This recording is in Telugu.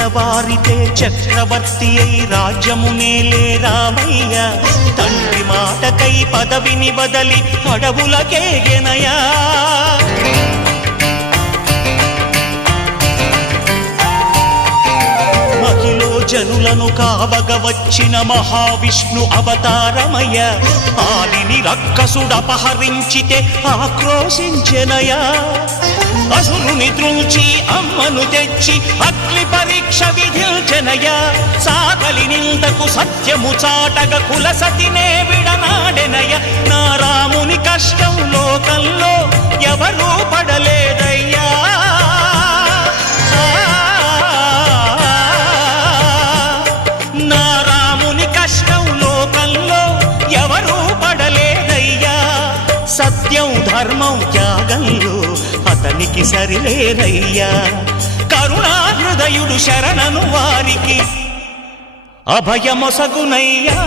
తెల్లవారితే చక్రవర్తి అయి రాజ్యమునేలే రామయ్య తండ్రి మాటకై పదవిని బదలి అడవులకేగెనయా జనులను కావగ వచ్చిన మహావిష్ణు అవతారమయ ఆలిని రక్కసుడపహరించితే ఆక్రోశించెనయా అసురుని త్రుంచి అమ్మను తెచ్చి అగ్ని పరీక్ష విధించెనయా సాగలి నిందకు సత్యము చాటగ కులసతినే విడనాడెనయ నా రాముని కష్టం లోకంలో ఎవరూ పడలేదయ్యా సత్యం ధర్మం త్యాగంలో అతనికి సరిలేరయ్యా కరుణా హృదయుడు శరణను వారికి అభయమొసగునయ్యా